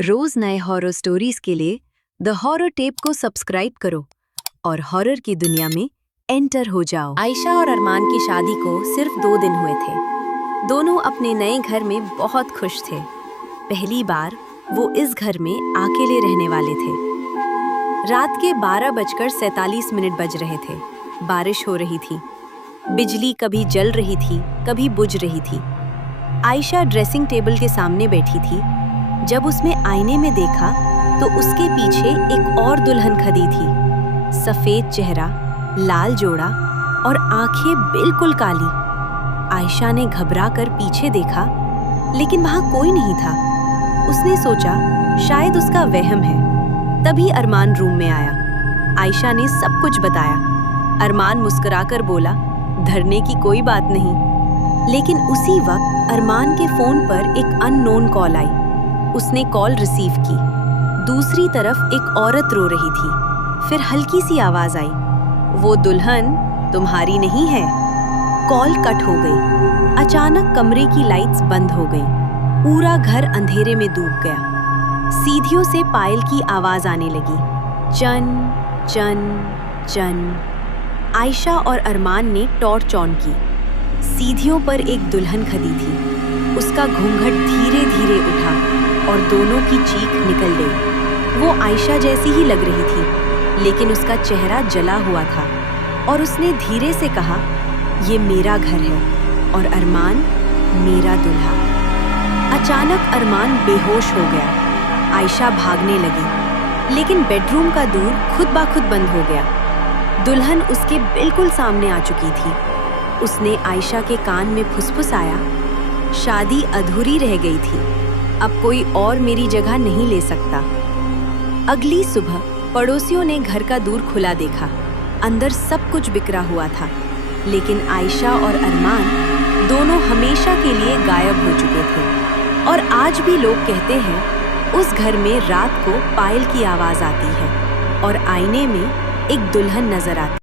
रोज नए horror stories के लिए द हॉरर टेप को सब्सक्राइब करो और हॉरर की दुनिया में एंटर हो जाओ। आयशा और अरमान की शादी को सिर्फ 2 दिन हुए थे। दोनों अपने नए घर में बहुत खुश थे। पहली बार वो इस घर में अकेले रहने वाले थे। रात के 12:47 बज रहे थे। बारिश हो रही थी। बिजली कभी जल रही थी, कभी बुझ रही थी। आयशा ड्रेसिंग टेबल के सामने बैठी थी। जब उसने आईने में देखा तो उसके पीछे एक और दुल्हन खड़ी थी। सफेद चेहरा, लाल जोड़ा और आंखें बिल्कुल काली। आयशा ने घबरा कर पीछे देखा, लेकिन वहां कोई नहीं था। उसने सोचा शायद उसका वहम है। तभी अरमान रूम में आया। आयशा ने सब कुछ बताया। अरमान मुस्कुराकर बोला, डरने की कोई बात नहीं। लेकिन उसी वक्त अरमान के फोन पर एक अननोन कॉल आई। उसने कॉल रिसीव की। दूसरी तरफ एक औरत रो रही थी। फिर हल्की सी आवाज आई, वो दुल्हन तुम्हारी नहीं है। कॉल कट हो गई। अचानक कमरे की लाइट्स बंद हो गईं। पूरा घर अंधेरे में डूब गया। सीढ़ियों से पायल की आवाज आने लगी, चन चन चन। आयशा और अरमान ने टॉर्च ऑन की। सीढ़ियों पर एक दुल्हन खड़ी थी। उसका घूंघट धीरे धीरे उठा और दोनों की चीख निकल गई। वो आयशा जैसी ही लग रही थी, लेकिन उसका चेहरा जला हुआ था। और उसने धीरे से कहा, ये मेरा घर है और अरमान मेरा दूल्हा। अचानक अरमान बेहोश हो गया। आयशा भागने लगी, लेकिन बेडरूम का दूर खुद ब खुद बंद हो गया। दुल्हन उसके बिल्कुल सामने आ चुकी थी। उसने आयशा के कान में फुसफुसाया, शादी अधूरी रह गई थी। अब कोई और मेरी जगह नहीं ले सकता। अगली सुबह पड़ोसियों ने घर का दूर खुला देखा। अंदर सब कुछ बिखरा हुआ था, लेकिन आयशा और अरमान दोनों हमेशा के लिए गायब हो चुके थे। और आज भी लोग कहते हैं उस घर में रात को पायल की आवाज आती है और आईने में एक दुल्हन नजर आती है।